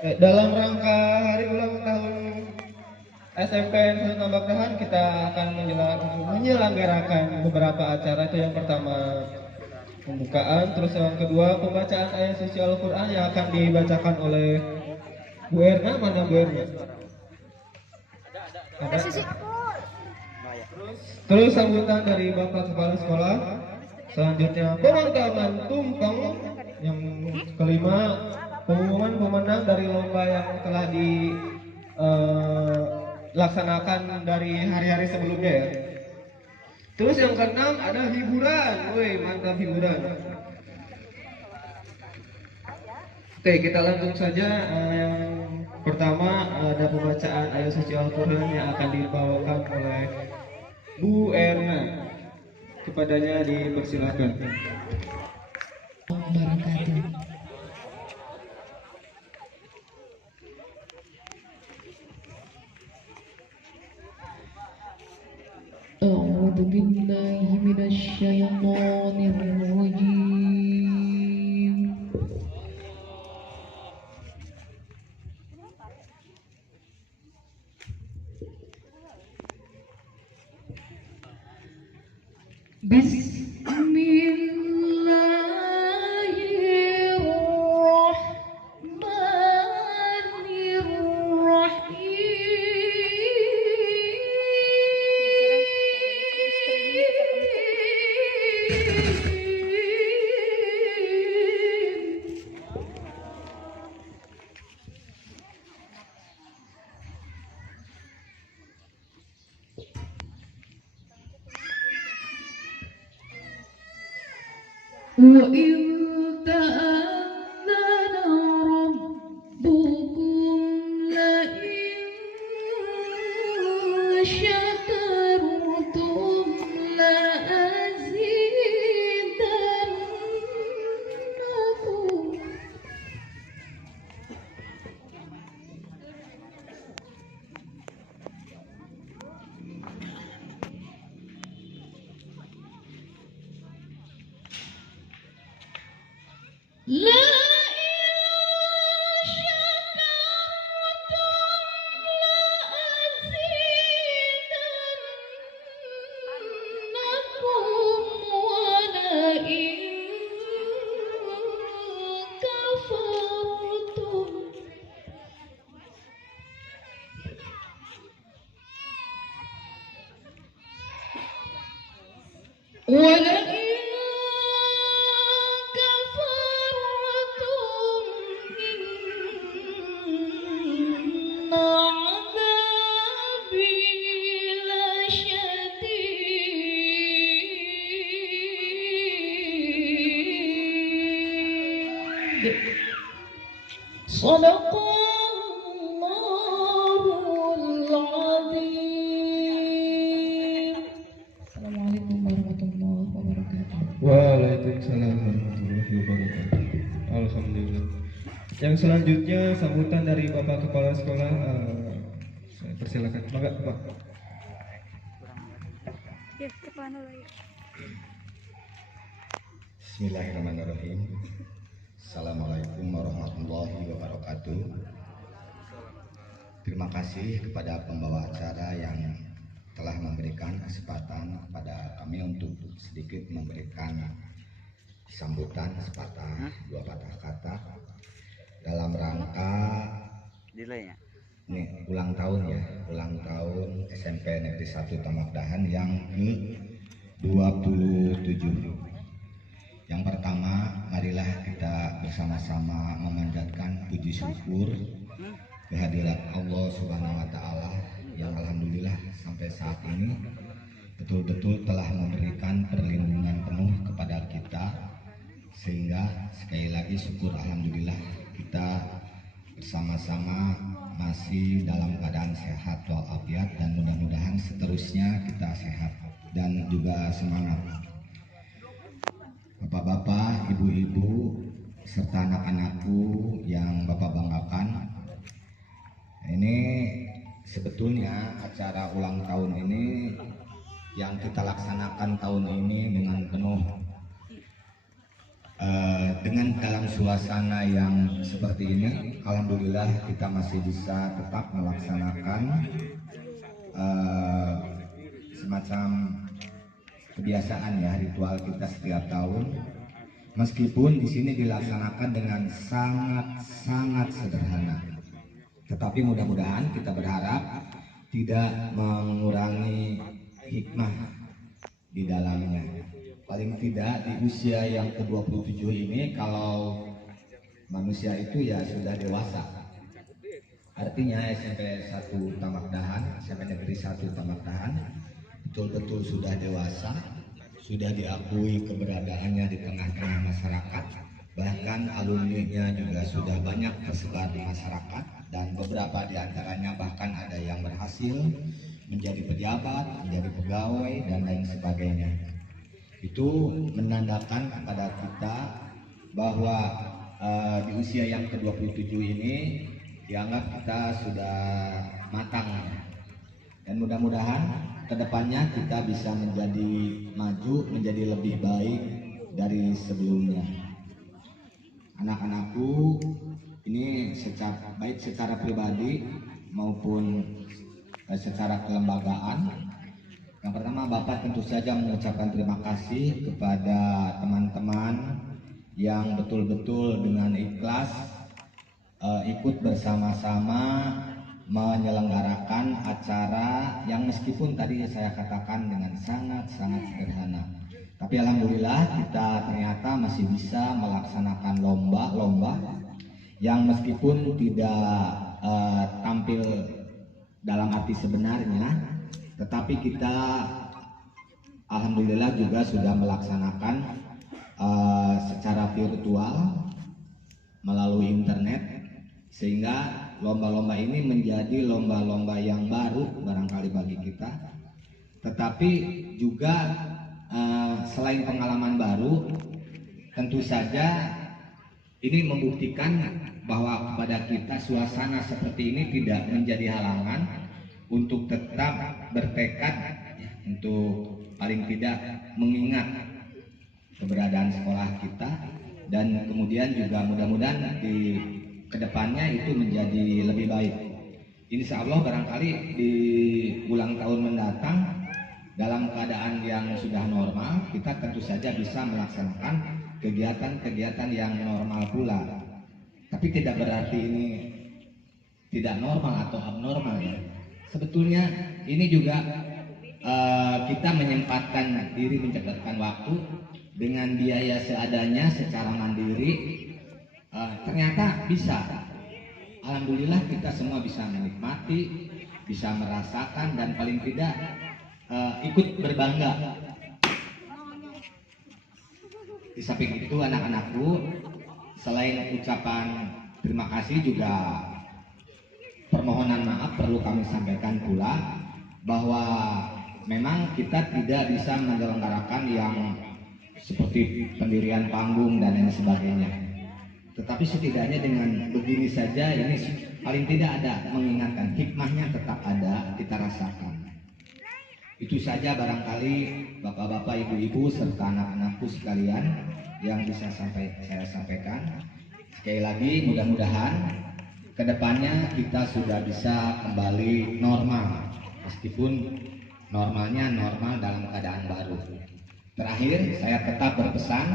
Dalam rangka hari ulang tahun SMP Nusa Tambakdahan kita akan menyelenggarakan beberapa acara. Itu yang pertama pembukaan, terus yang kedua pembacaan ayat suci Al-Quran yang akan dibacakan oleh Bu Erna. Mana Bu Erna? Ada. Terus sambutan dari Bapak Kepala Sekolah. Selanjutnya pemakaman tumpeng. Yang kelima pengumuman pemenang dari lomba yang telah dilaksanakan dari hari-hari sebelumnya ya. Terus yang keenam ada hiburan. Woi, mantap hiburan. Oke, kita langsung saja. Yang pertama ada pembacaan ayat suci Al-Quran yang akan dibawakan oleh Bu Erna. Kepadanya dipersilakan. Wabarakatuh. A'udzu billahi minasyaitonir rajim. وإذ تأذن ربكم لئن شكرتم لأزيدنكم. ولئن كفرتم إن عذابي لشديد. صدق الله العظيم. Assalamualaikum warahmatullahi wabarakatuh. Waalaikumsalam warahmatullahi wabarakatuh. Alhamdulillah. Yang selanjutnya sambutan dari Bapak Kepala Sekolah. Saya persilakan. Mangga, Pak. Bismillahirrahmanirrahim. Assalamualaikum warahmatullahi wabarakatuh. Terima kasih kepada pembawa acara yang telah memberikan kesempatan kepada kami untuk sedikit memberikan sambutan sepatah dua patah kata dalam rangka nih, ulang tahun ya, ulang tahun SMP Negeri 1 Tambakdahan yang ke-27. Yang pertama, marilah kita bersama-sama memanjatkan puji syukur kehadirat Allah Subhanahu wa Ta'ala yang alhamdulillah sampai saat ini betul-betul telah memberikan perlindungan penuh kepada kita, sehingga sekali lagi syukur alhamdulillah kita bersama-sama masih dalam keadaan sehat walafiat, dan mudah-mudahan seterusnya kita sehat dan juga semangat. Bapak-bapak, ibu-ibu, serta anak-anakku yang Bapak banggakan, ini sebetulnya acara ulang tahun ini yang kita laksanakan tahun ini dengan penuh Dengan dalam suasana yang seperti ini, alhamdulillah kita masih bisa tetap melaksanakan semacam kebiasaan ya, ritual kita setiap tahun. Meskipun di sini dilaksanakan dengan sangat sederhana, tetapi mudah-mudahan kita berharap tidak mengurangi hikmah di dalamnya. Paling tidak di usia yang ke-27 ini, kalau manusia itu ya sudah dewasa. Artinya SMP 1 Tamak Dahan, SMP Negeri 1 Tamak Dahan betul-betul sudah dewasa, sudah diakui keberadaannya di tengah-tengah masyarakat. Bahkan alumninya juga sudah banyak tersebar di masyarakat, dan beberapa di antaranya bahkan ada yang berhasil menjadi pejabat, menjadi pegawai, dan lain sebagainya. Itu menandakan kepada kita bahwa di usia yang ke-27 ini dianggap kita sudah matang, dan mudah-mudahan kedepannya kita bisa menjadi maju, menjadi lebih baik dari sebelumnya. Anak-anakku ini baik secara pribadi maupun secara kelembagaan. Yang pertama, Bapak tentu saja mengucapkan terima kasih kepada teman-teman yang betul-betul dengan ikhlas ikut bersama-sama menyelenggarakan acara yang meskipun tadi saya katakan dengan sangat sederhana. Tapi alhamdulillah kita ternyata masih bisa melaksanakan lomba-lomba yang meskipun tidak tampil dalam arti sebenarnya, tetapi kita alhamdulillah juga sudah melaksanakan secara virtual melalui internet, sehingga lomba-lomba ini menjadi lomba-lomba yang baru barangkali bagi kita. Tetapi juga selain pengalaman baru, tentu saja ini membuktikan bahwa kepada kita suasana seperti ini tidak menjadi halangan untuk tetap bertekad untuk paling tidak mengingat keberadaan sekolah kita, dan kemudian juga mudah-mudahan di kedepannya itu menjadi lebih baik. Insya Allah barangkali di ulang tahun mendatang dalam keadaan yang sudah normal, kita tentu saja bisa melaksanakan kegiatan-kegiatan yang normal pula. Tapi tidak berarti ini tidak normal atau abnormal ya. Sebetulnya ini juga kita menyempatkan diri, mencegahkan waktu dengan biaya seadanya secara mandiri. Ternyata bisa. Alhamdulillah kita semua bisa menikmati, bisa merasakan, dan paling tidak ikut berbangga. Di samping itu anak-anakku, selain ucapan terima kasih juga permohonan maaf perlu kami sampaikan pula, bahwa memang kita tidak bisa menyelenggarakan yang seperti pendirian panggung dan lain sebagainya. Tetapi setidaknya dengan begini saja ini paling tidak ada mengingatkan, hikmahnya tetap ada, kita rasakan. Itu saja barangkali bapak-bapak, ibu-ibu serta anak-anakku sekalian yang bisa saya sampaikan. Sekali lagi mudah-mudahan kedepannya kita sudah bisa kembali normal, meskipun normalnya normal dalam keadaan baru. Terakhir saya tetap berpesan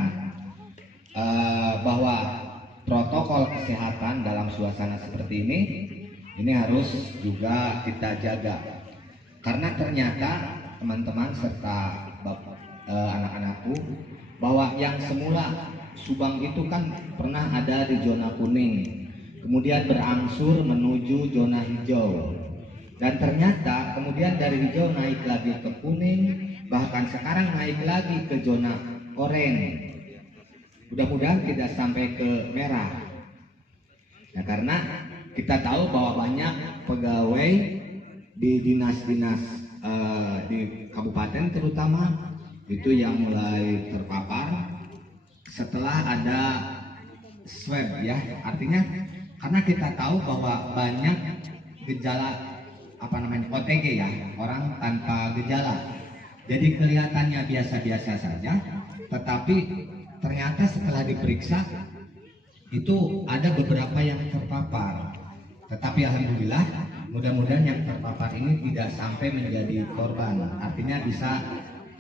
bahwa protokol kesehatan dalam suasana seperti ini harus juga kita jaga, karena ternyata teman-teman serta anak-anakku, bahwa yang semula Subang itu kan pernah ada di zona kuning, kemudian berangsur menuju zona hijau, dan ternyata kemudian dari hijau naik lagi ke kuning, bahkan sekarang naik lagi ke zona oranye. Mudah-mudahan tidak sampai ke merah. Nah, karena kita tahu bahwa banyak pegawai di dinas-dinas di kabupaten terutama itu yang mulai terpapar setelah ada swab ya. Artinya karena kita tahu bahwa banyak gejala OTG ya, orang tanpa gejala. Jadi kelihatannya biasa-biasa saja, tetapi ternyata setelah diperiksa itu ada beberapa yang terpapar. Tetapi alhamdulillah, mudah-mudahan yang terpapar ini tidak sampai menjadi korban. Artinya bisa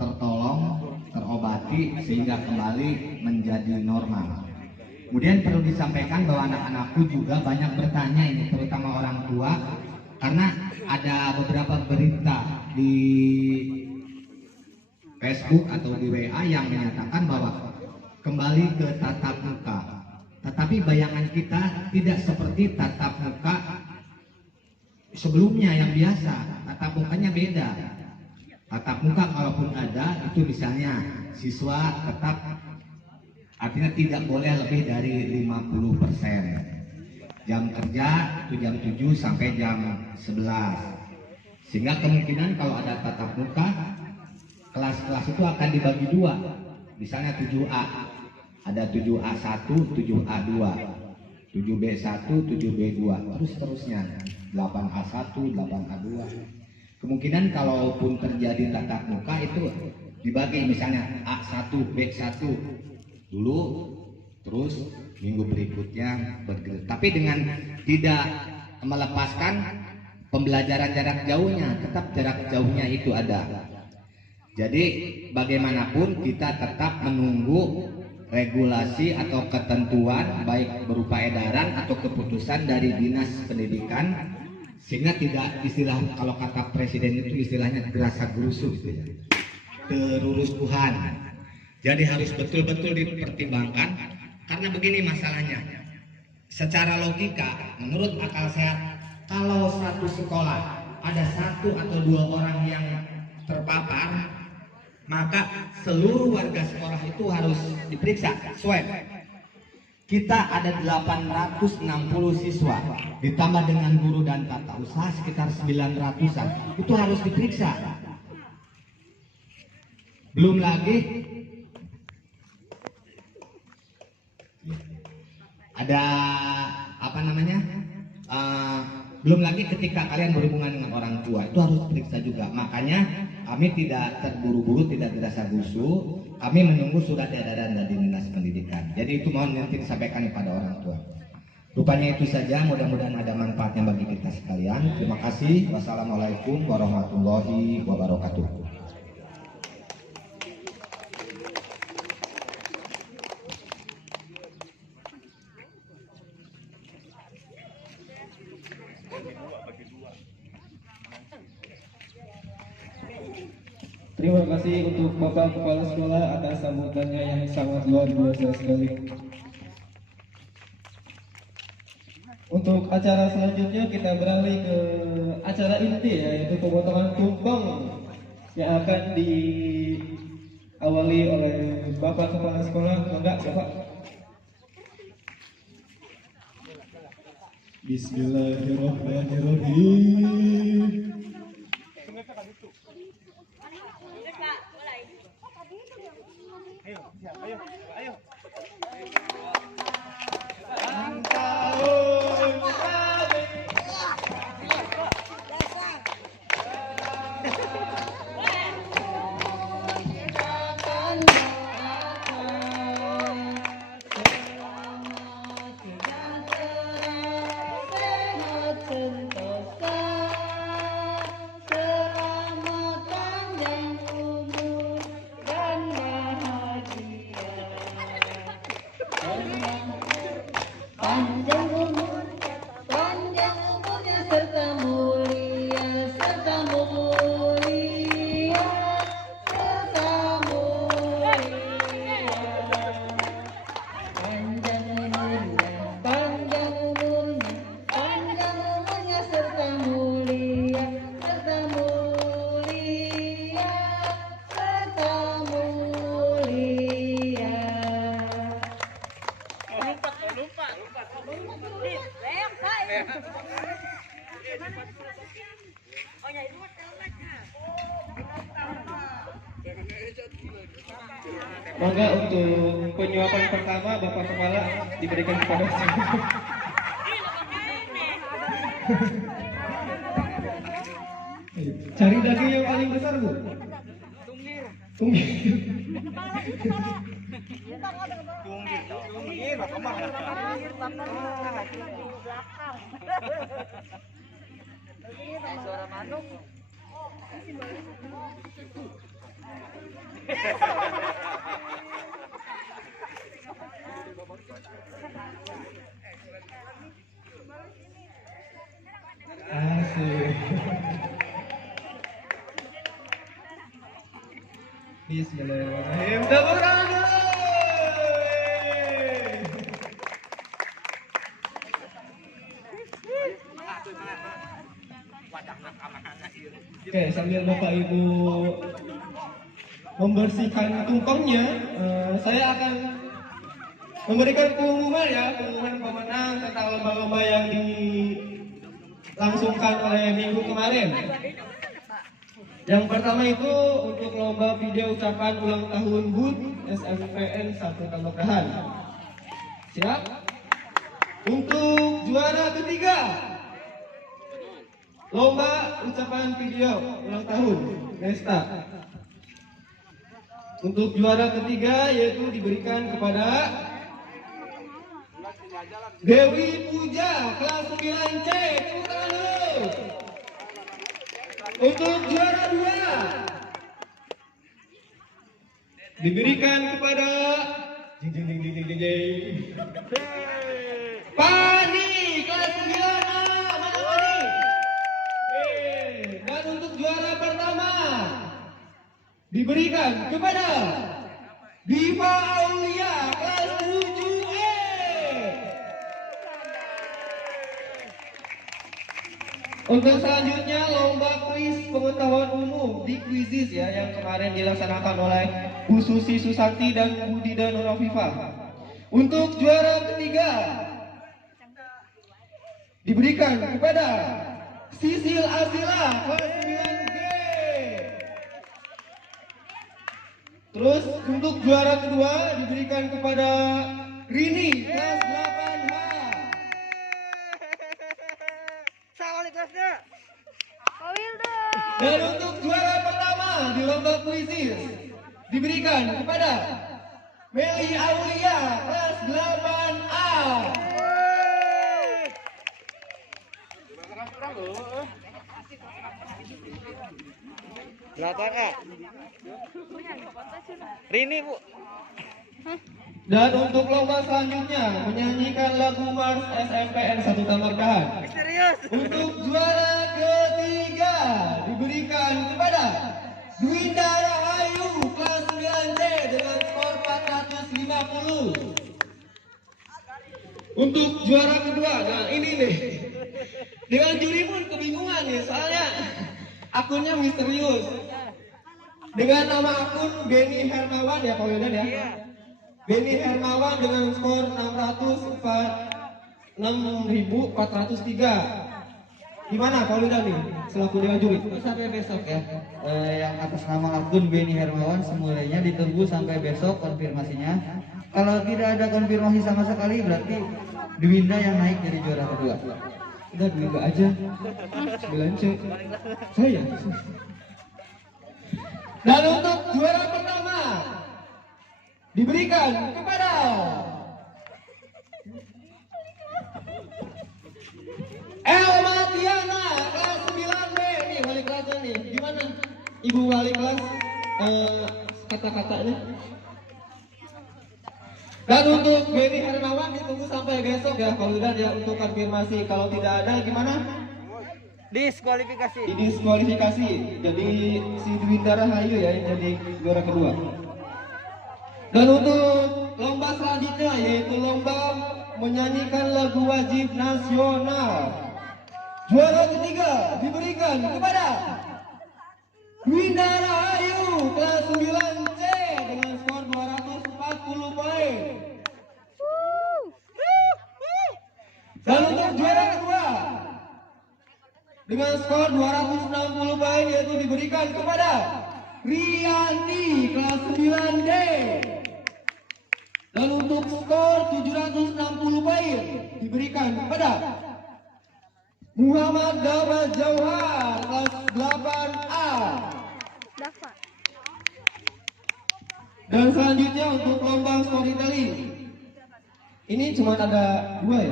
tertolong, terobati sehingga kembali menjadi normal. Kemudian perlu disampaikan bahwa anak-anakku juga banyak bertanya ini, terutama orang tua, karena ada beberapa berita di Facebook atau di WA yang menyatakan bahwa kembali ke tatap muka. Tetapi bayangan kita tidak seperti tatap muka sebelumnya yang biasa. Tatap mukanya beda. Tatap muka kalaupun ada, itu misalnya siswa tetap, artinya tidak boleh lebih dari 50%. Jam kerja itu jam 7 sampai jam 11. Sehingga kemungkinan kalau ada tatap muka, kelas-kelas itu akan dibagi dua. Misalnya 7A, ada 7A1, 7A2, 7B1, 7B2, terus terusnya 8A1, 8A2. Kemungkinan kalaupun terjadi tatap muka itu dibagi, misalnya A1, B1 dulu, terus minggu berikutnya bergerak. Tapi dengan tidak melepaskan pembelajaran jarak jauhnya, tetap jarak jauhnya itu ada. Jadi bagaimanapun kita tetap menunggu regulasi atau ketentuan baik berupa edaran atau keputusan dari Dinas Pendidikan, sehingga tidak istilah, kalau kata Presiden itu istilahnya gerasa gerusu gitu ya, terurus Tuhan. Jadi harus betul-betul dipertimbangkan, karena begini masalahnya. Secara logika, menurut akal sehat, kalau satu sekolah ada 1 atau 2 orang yang terpapar, maka seluruh warga sekolah itu harus diperiksa, swab. Kita ada 860 siswa, ditambah dengan guru dan tata usaha sekitar 900-an, itu harus diperiksa. Belum lagi ada apa namanya, belum lagi ketika kalian berhubungan dengan orang tua, itu harus diperiksa juga. Makanya kami tidak terburu-buru, tidak gerasa-gerusu, kami menunggu surat edaran dari Dinas Pendidikan. Jadi itu mohon nanti disampaikan kepada orang tua. Rupanya itu saja, mudah-mudahan ada manfaatnya bagi kita sekalian. Terima kasih. Wassalamualaikum warahmatullahi wabarakatuh. Terima kasih untuk Bapak Kepala Sekolah atas sambutannya yang sangat luar biasa sekali. Untuk acara selanjutnya kita beralih ke acara inti, yaitu pemotongan tumpeng yang akan diawali oleh Bapak Kepala Sekolah. Enggak, Bapak. Bismillahirrahmanirrahim. Maka untuk penyuapan pertama Bapak Kepala diberikan kepada saya. Cari daging yang paling besar, Bu. Tunggir. Asik. Bismillahirrahmanirrahim. Tepuk tangan dulu. Oke, sambil Bapak Ibu membersihkan tumpengnya, saya akan memberikan pengumuman ya, pengumuman pemenang tentang lomba-lomba yang dilangsungkan oleh minggu kemarin. Yang pertama itu untuk lomba video ucapan ulang tahun HUT SMPN 1 Tambagrahan. Siap? Untuk juara ketiga, lomba ucapan video ulang tahun Nesta. Untuk juara ketiga yaitu diberikan kepada Dewi Puja kelas 9C. Tepuk tangan dulu. Untuk juara dua diberikan kepada Pani kelas 9A. Mana Pani? Dan untuk juara pertama diberikan kepada Diva Aulia kelas 7E. Untuk selanjutnya lomba kuis pengetahuan umum di Quizis ya yang kemarin dilaksanakan oleh Bu Susi Susanti dan Budi dan Nurafifa. Untuk juara ketiga diberikan kepada Sisil Asila kelas 9G. Terus untuk juara kedua diberikan kepada Rini kelas 8H. Dan untuk juara pertama di lomba kuisis diberikan kepada Meli Aulia kelas 8A. Rini Bu. Dan untuk lomba selanjutnya menyanyikan lagu Mars SMPN 1 Tambagrahan. Untuk juara ketiga diberikan kepada Dwinda Rahayu kelas 9D dengan skor 450. Untuk juara kedua, nah ini nih, dengan juri pun kebingungan nih soalnya akunnya misterius. Dengan nama akun Benny Hermawan ya Pak Wildan ya. Benny Hermawan dengan skor 6.403. Gimana Pak Wildan nih selaku dewan juri? Sampai besok ya. Yang atas nama akun Benny Hermawan semuanya ditunggu sampai besok konfirmasinya. Kalau tidak ada konfirmasi sama sekali berarti Dwinda yang naik jadi juara kedua. Udah Dwinda aja. 9C. Saya. Dan untuk juara pertama diberikan kepada Elma Tiana kelas 9B. Nih wali kelasnya nih. Gimana Ibu wali kelas kata-katanya? Dan untuk Benny Hermawan ditunggu sampai besok ya kalau tidak ya untuk konfirmasi. Kalau tidak ada gimana? Diskualifikasi. Didiskualifikasi. Jadi si Dwinda Rahayu ya yang jadi juara kedua. Dan untuk lomba selanjutnya yaitu lomba menyanyikan lagu wajib nasional. Juara ketiga diberikan kepada Dwinda Rahayu kelas 9C dengan skor 240 poin. Dan untuk juara kedua dengan skor 260 poin yaitu diberikan kepada Rianti kelas 9D. Dan untuk skor 760 poin diberikan kepada Muhammad Dawa Jauhar kelas 8A. Dan selanjutnya untuk lomba storytelling. Ini cuma ada 2 ya.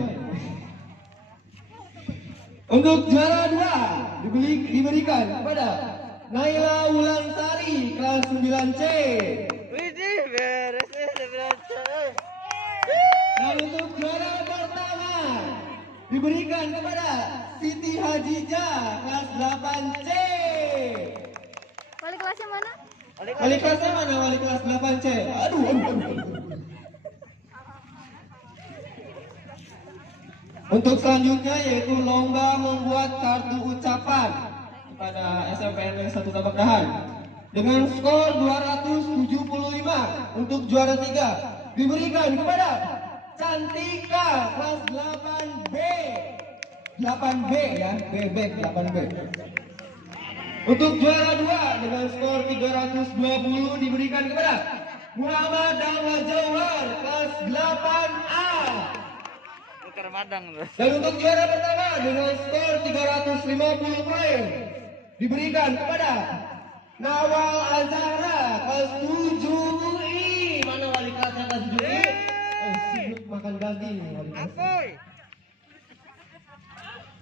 Untuk juara 2 diberikan kepada Naila Wulansari kelas 9C. Dan untuk juara pertama diberikan kepada Siti Hajijah kelas 8C. Wali kelasnya mana? Wali kelasnya mana? Wali kelas 8C. Aduh. Untuk selanjutnya yaitu lomba membuat kartu ucapan kepada SMPN Negeri 1 Tambak Dahan dengan skor 275. Untuk juara 3 diberikan kepada Cantika kelas 8B. 8B ya, BB 8B. Untuk juara 2 dengan skor 320 diberikan kepada Muhammad Dawah Jawar kelas 8A. Dan untuk juara pertama dengan skor 350 poin diberikan kepada Nawal Azhara kelas 7I. Mana wali kelasnya kelas 7I? Sibuk makan daging wali kelas.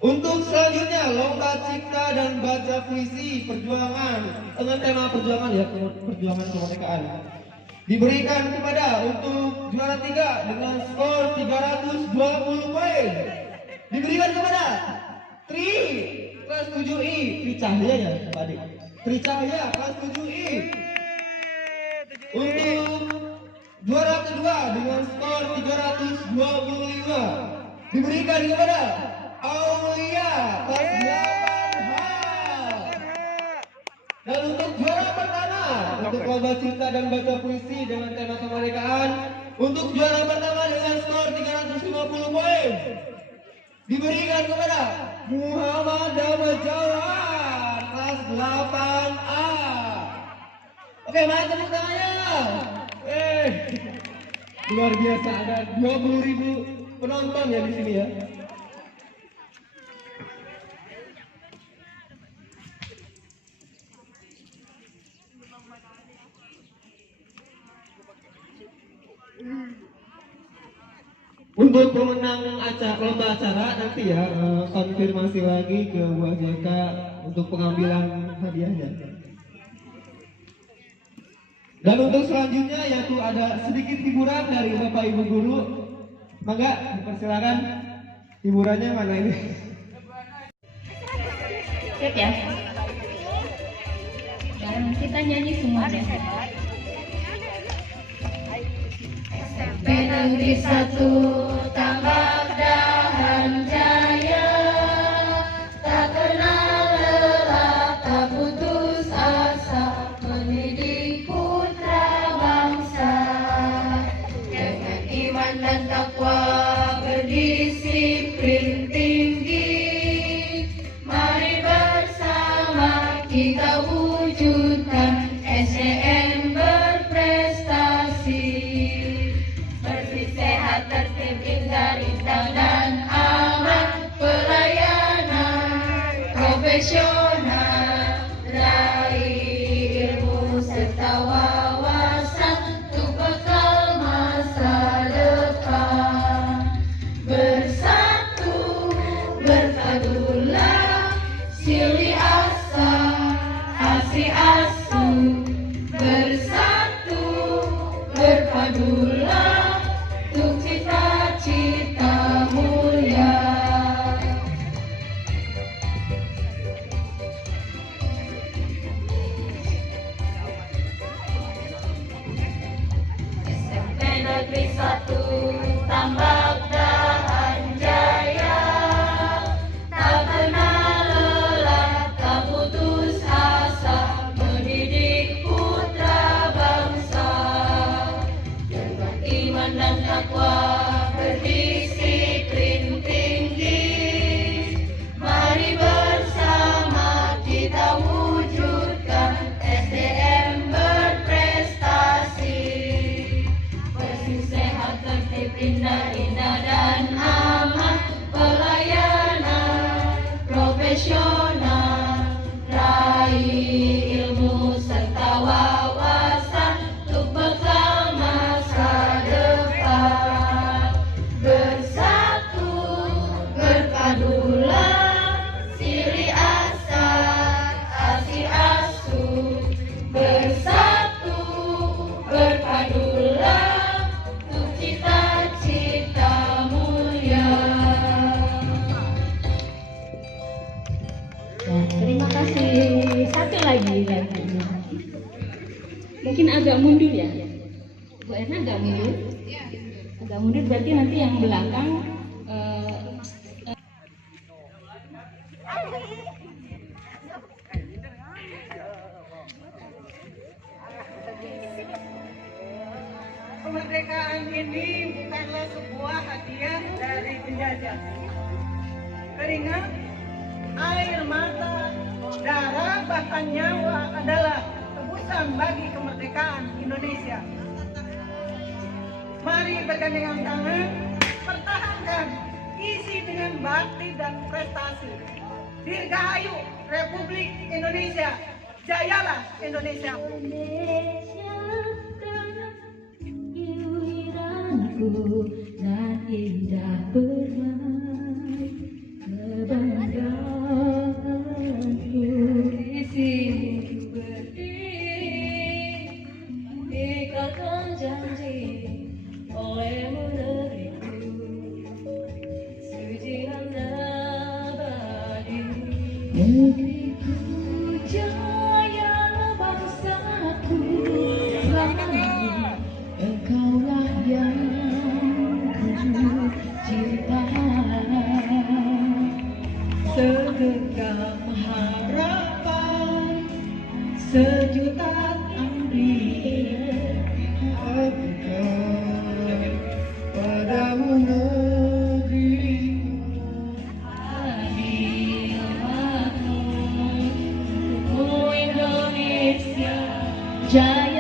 Untuk selanjutnya lomba cipta dan baca puisi perjuangan dengan tema perjuangan ya, perjuangan kemerdekaan diberikan kepada untuk juara 3 dengan skor 320 poin diberikan kepada Tri kelas 7I. Tri Cahya ya Pak Adik, Tri Cahya kelas 7I. Untuk juara kedua dengan skor 325 diberikan kepada Aulia kelas 8H. Dan untuk juara pertama untuk lomba cipta dan baca puisi dengan tema kemerdekaan untuk juara pertama dengan skor 350 poin diberikan kepada Muhammad Dawah Jawar kelas 8A. Oke, mari tepuk tangannya. Luar biasa, ada 20.000 penonton ya di sini ya. Untuk pemenang lomba acara nanti ya konfirmasi lagi ke Bu JK untuk pengambilan hadiahnya. Dan untuk selanjutnya yaitu ada sedikit hiburan dari Bapak Ibu Guru. Mangga dipersilakan, hiburannya mana ini? Siap ya? Dan kita nyanyi semua deh. SMP Negeri 1 Tambak Dahan Jaya, tak kenal lelah, tak putus asa, mendidik putra bangsa dengan iman dan takwa, berdisiplin tinggi. Mari bersama kita wujudkan SDM berprestasi, bersih sehat tertib indah rintang dan aman, pelayanan profesional, raih ilmu serta wawasan untuk bekal masa depan. Bersatu berpadulah, silih asa asih asuh. Bersatu berpadulah untuk cita-cita mulia. SMP Negeri 1 Tambak Dahan Jaya, tak kenal lelah, tak putus asa, mendidik putra bangsa dengan iman dan takwa, berdisiplin tinggi. Mari bersama kita wujudkan SDM berprestasi, bersih sehat tertib indah Mungkin agak mundur ya. Bu Erna agak mundur. Agak mundur berarti nanti yang belakang Kemerdekaan ini bukanlah sebuah hadiah dari penjajah. Keringat, air mata, darah, bahkan nyawa adalah tebusan bagi kemerdekaan Indonesia. Mari bergandengan tangan, pertahankan, isi dengan bakti dan prestasi. Dirgahayu Republik Indonesia, jayalah Indonesia. dan indah bermain kebanggaanku di sini berdiri ikatkan janji olehmu negeriku suci dan abadi negeriku jaya bangsaku selalu engkaulah yang cinta segenggam harapan sejuta ambil Abdikan padamu negeriku. adil makmur Indonesia jaya